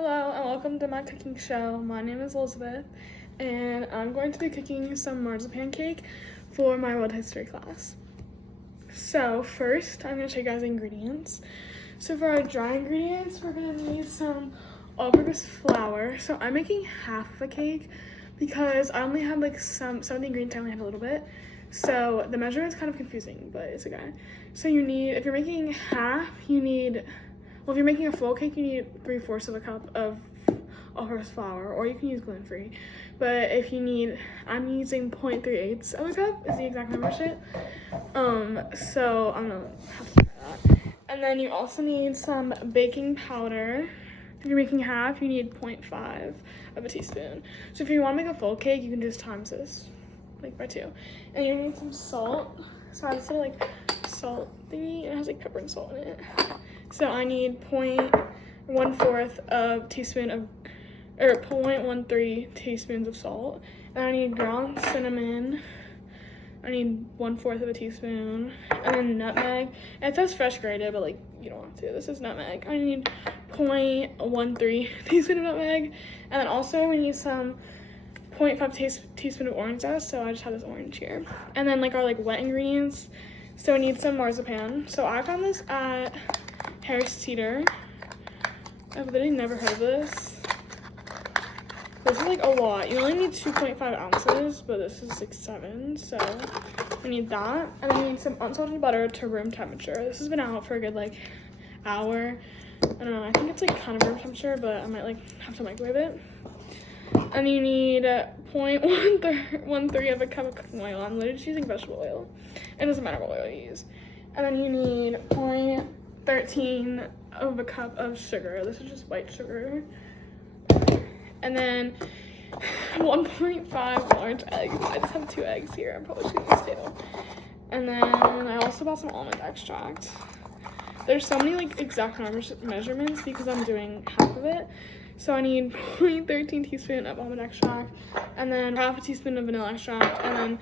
Hello and welcome to my cooking show. My name is Elizabeth and I'm going to be cooking some marzipan cake for my world history class. So first I'm going to show you guys the ingredients. So for our dry ingredients, we're going to need some all-purpose flour. So I'm making half of a cake because I only had like some of the ingredients, I only had a little bit. So the measurement is kind of confusing, but it's okay. So you need, if you're making half, you need, well, if you're making a full cake, you need 3/4 of a cup of all-purpose flour, or you can use gluten-free. But if you need, I'm using 0.3/8 of a cup is the exact membership. So I'm gonna have to do that. And then you also need some baking powder. If you're making half, you need 0.5 of a teaspoon. So if you want to make a full cake, you can just times this, like by 2. And you need some salt. So I have this little like salt thingy. It has like pepper and salt in it. So I need 0.14 of teaspoon of, or 0.13 teaspoons of salt. And I need ground cinnamon. I need 1/4 of a teaspoon. And then nutmeg. And it says fresh grated, but like you don't have to. This is nutmeg. I need 0.13 teaspoon of nutmeg. And then also we need some 0.5 teaspoon of orange zest. So I just have this orange here. And then like our like wet ingredients. So we need some marzipan. So I found this at Harris Teeter. I've literally never heard of this. This is like a lot. You only need 2.5 ounces, but this is like 7. So I need that. And then you need some unsalted butter to room temperature. This has been out for a good like hour. I don't know. I think it's like kind of room temperature, but I might like have to microwave it. And you need 0.13 of a cup of cooking oil. I'm literally just using vegetable oil. It doesn't matter what oil you use. And then you need 0.13 of a cup of sugar. This is just white sugar. And then 1.5 large eggs. I just have 2 eggs here. I'm probably should use 2. And then I also bought some almond extract. There's so many like exact measurements because I'm doing half of it. So I need 0.13 teaspoon of almond extract, and then half a teaspoon of vanilla extract, and then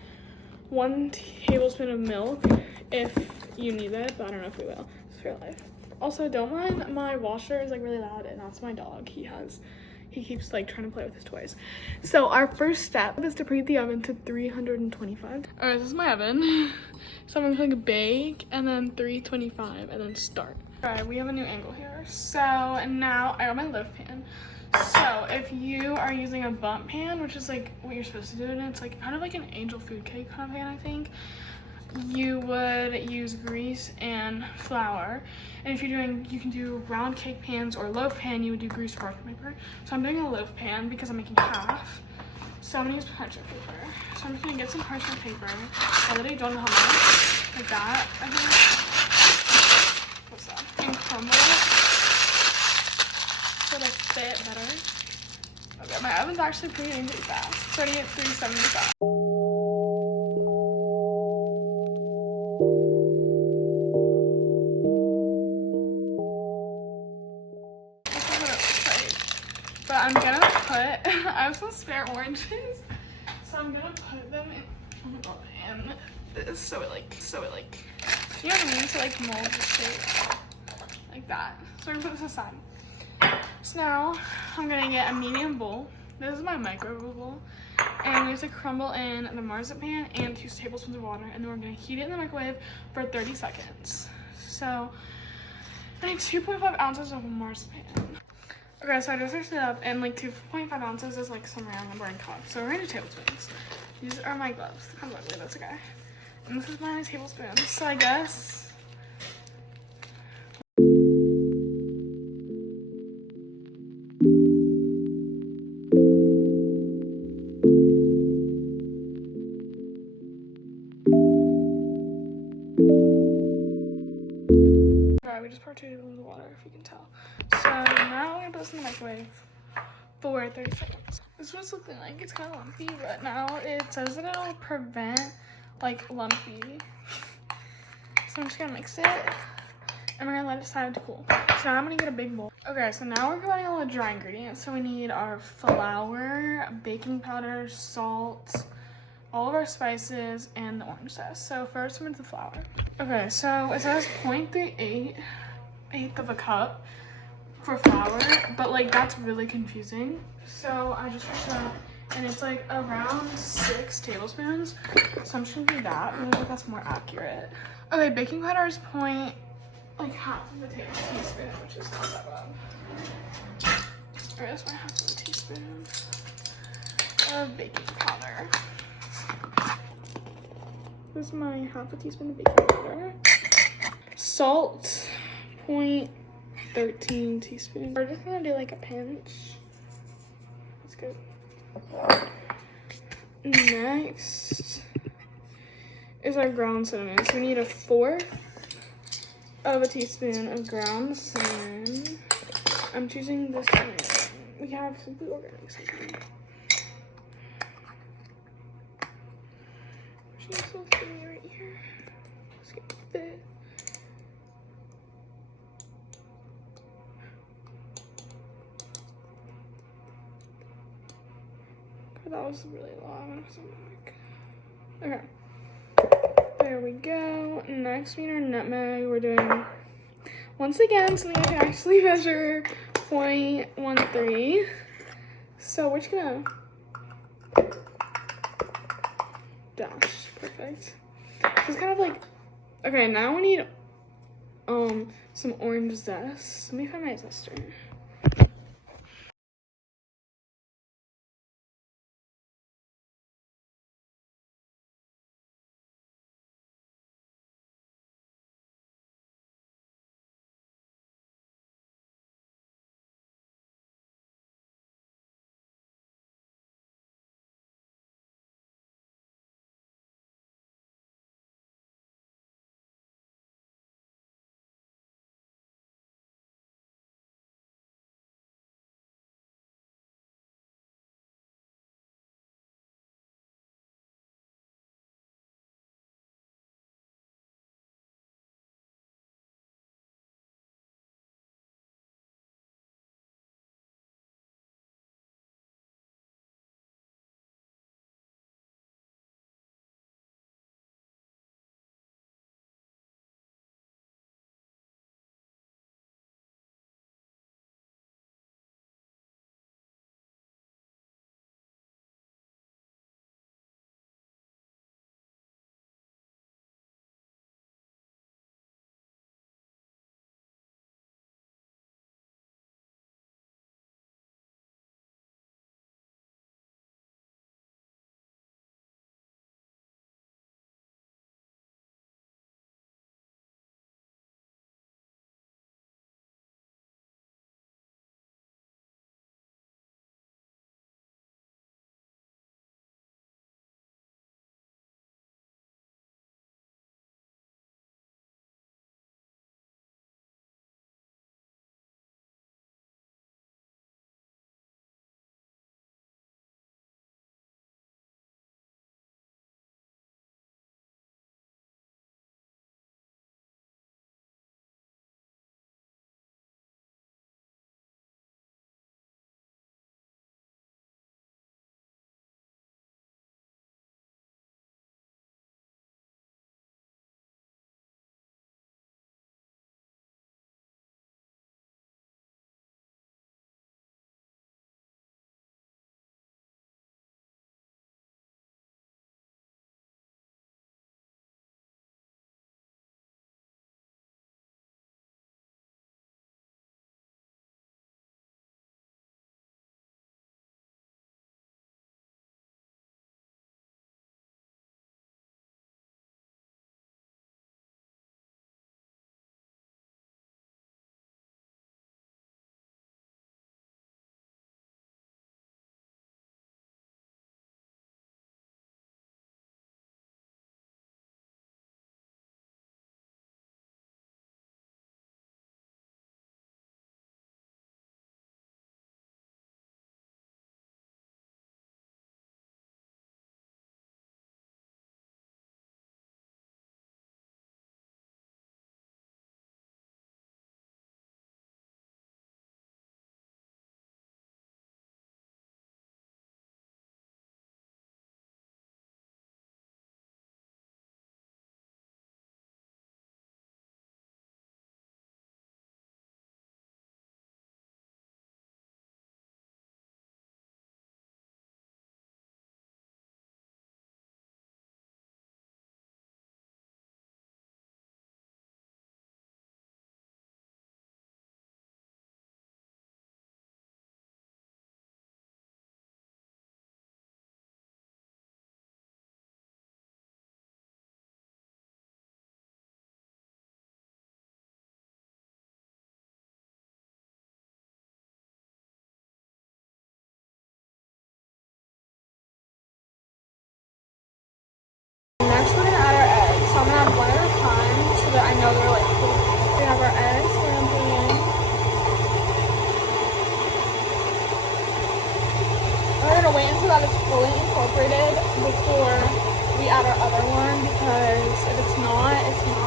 1 tablespoon of milk if you need it, but I don't know if we will. It's for life. Also, don't mind my washer is like really loud, and that's my dog. He keeps like trying to play with his toys. So our first step is to preheat the oven to 325. All right, this is my oven. So I'm gonna click bake and then 325 and then start. All right, we have a new angle here. So now I got my loaf pan. So if you are using a bump pan, which is like what you're supposed to do, and it's like kind of like an angel food cake kind of pan, I think, you would use grease and flour. And if you're doing, you can do round cake pans or loaf pan, you would do grease parchment paper. So I'm doing a loaf pan because I'm making half. So I'm gonna use parchment paper. So I'm just gonna get some parchment paper. I literally don't know how much. Like that, I think. What's that? And crumble it so it'll fit better. Okay, my oven's actually pretty fast. Starting at 375. But I'm gonna put, I have some spare oranges, so I'm gonna put them in this so it like, you know what I mean? So like mold the shape like that. So we're gonna put this aside. So now I'm gonna get a medium bowl. This is my microwave bowl. And we have to crumble in the marzipan and 2 tablespoons of water, and then we're gonna heat it in the microwave for 30 seconds. So I need 2.5 ounces of marzipan. Okay, so I just mixed it up, and like 2.5 ounces is like some round number in cups. So we're gonna do tablespoons. These are my gloves. They're kind of ugly, that's okay. And this is my tablespoon. So I guess. Alright, we just poured 2 tablespoons of water, if you can tell. So now we're gonna put this in the microwave for 30 seconds. This is what it's looking like. It's kind of lumpy, but now it says that it'll prevent like lumpy. So I'm just gonna mix it and we're gonna let it slide to cool. So now I'm gonna get a big bowl. Okay, so now we're going all the dry ingredients. So we need our flour, baking powder, salt, all of our spices, and the orange zest. So first I'm into the flour. Okay, so it says 0.38 of a cup for flour, but like that's really confusing. So I just looked it up and it's like around 6 tablespoons. So I'm just gonna do that. I think that's more accurate. Okay, baking powder is like half of a teaspoon, which is not that bad. Alright, that's my half of a teaspoon of baking powder. This is my half a teaspoon of baking powder. Salt, 0.13 teaspoons. We're just gonna do like a pinch. That's good. Next is our ground cinnamon. So we need 1/4 of a teaspoon of ground cinnamon. I'm choosing this cinnamon. We have Simply Organic cinnamon. She's so thinny right here. Let's get a bit. That was really long. Okay. There we go. Next, we need our nutmeg. We're doing, once again, something I can actually measure, 0.13. So we're just gonna dash. Perfect. So it's kind of like, okay, now we need some orange zest. Let me find my zester. sure that it's fully incorporated before we add our other one, because if it's not gonna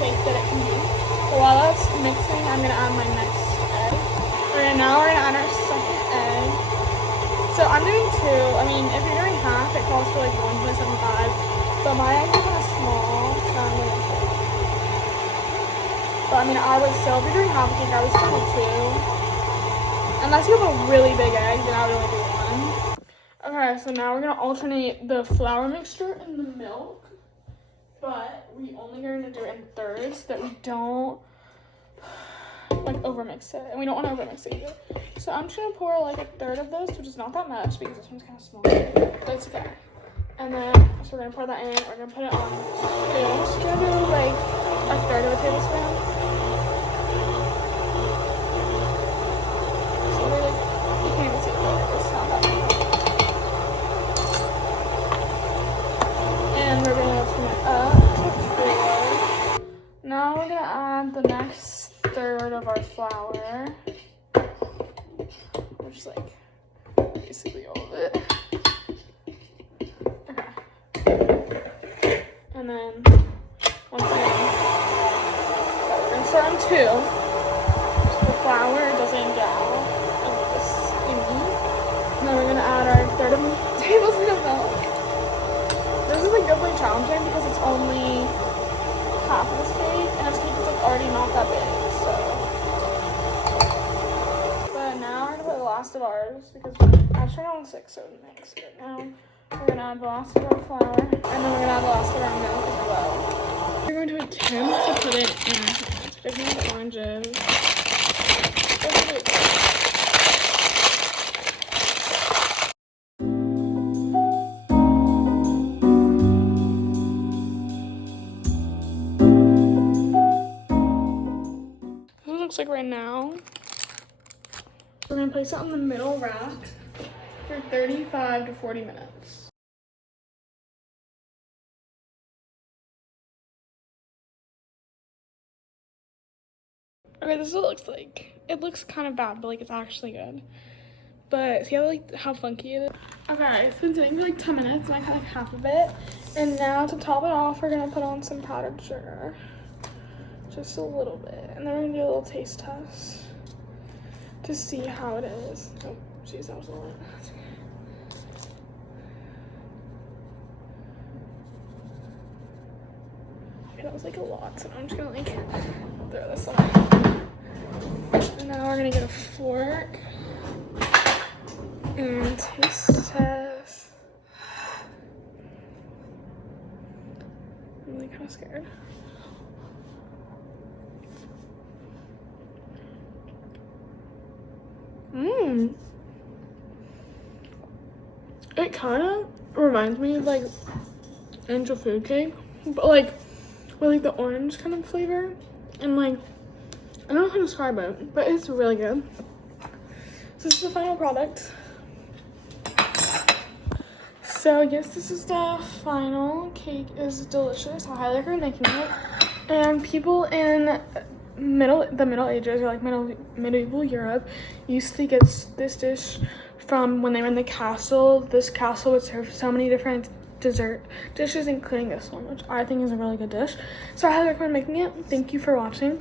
cake that it can be. So while that's mixing, I'm gonna add my next egg. Now we're gonna add our second egg. So I'm doing 2. I mean, if you're doing half, it calls for like 1.75. But my eggs are kind of small, so I'm doing 2. But I mean, I would still, if you're doing half a cake, I would still do 2. Unless you have a really big egg, then I would only do 1. Okay, so now we're gonna alternate the flour mixture and the milk, but we only going to do it in thirds so that we don't like overmix it, and we don't want to overmix it either. So I'm just gonna pour like a third of this, which is not that much because this one's kind of small, but it's okay. And then so we're gonna pour that in. We're gonna put it on 2. Just gonna do like a third of a tablespoon. So we're like, you can't even see the flavor. It's not that bad. And we're gonna turn it up to 4. Now we're gonna add the next third of our flour, which is like basically all of it. Okay. And then once again, we're gonna start on 2 so the flour doesn't get out of this thingy. And then we're gonna add our third of a tablespoon of milk. This is like definitely challenging because it's only half of this cake, and this cake is like already not that big. But now we're gonna put the last of ours because I turned on 6, so it makes it. Now we're gonna add the last of our flour, and then we're gonna add the last of our milk as well. We're going to attempt to put it in our hands. Picking up the oranges. Looks like right now. We're gonna place it on the middle rack for 35 to 40 minutes. Okay, this is what it looks like. It looks kind of bad, but like it's actually good. But see how like how funky it is? Okay, it's been sitting for like 10 minutes and I had like half of it. And now to top it off, we're gonna put on some powdered sugar. Just a little bit, and then we're gonna do a little taste test to see how it is. Oh, jeez, that was a lot. Okay, that was like a lot, so I'm just gonna like throw this away. And now we're gonna get a fork and taste test. I'm like kind of scared. It kind of reminds me of like angel food cake, but like with like the orange kind of flavor, and like I don't know how to describe it, but it's really good. So this is the final product. So yes, this is the final cake. Is delicious. I highly recommend making it. And people in the Middle Ages, or like medieval Europe, used to get this dish from when they were in the castle. This castle would serve so many different dessert dishes, including this one, which I think is a really good dish. So I highly recommend making it. Thank you for watching.